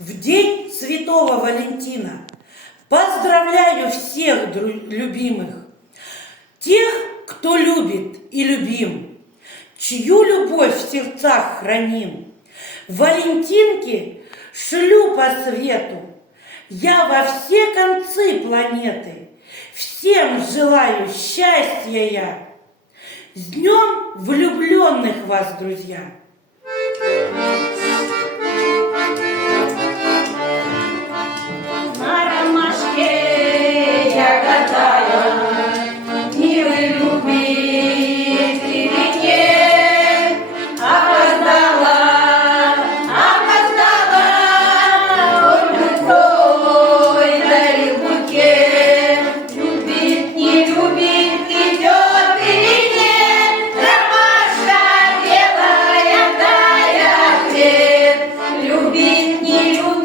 В день Святого Валентина поздравляю всех любимых, тех, кто любит и любим, чью любовь в сердцах храним. Валентинки шлю по свету я во все концы планеты. Всем желаю счастья я. С днем влюбленных вас, друзья! На ромашке ягодая, милый любви цветет, опоздала, ой, дарил букет. Любит, не любит, идет или нет, ромашка белая, тая цвет. Любит, не любит,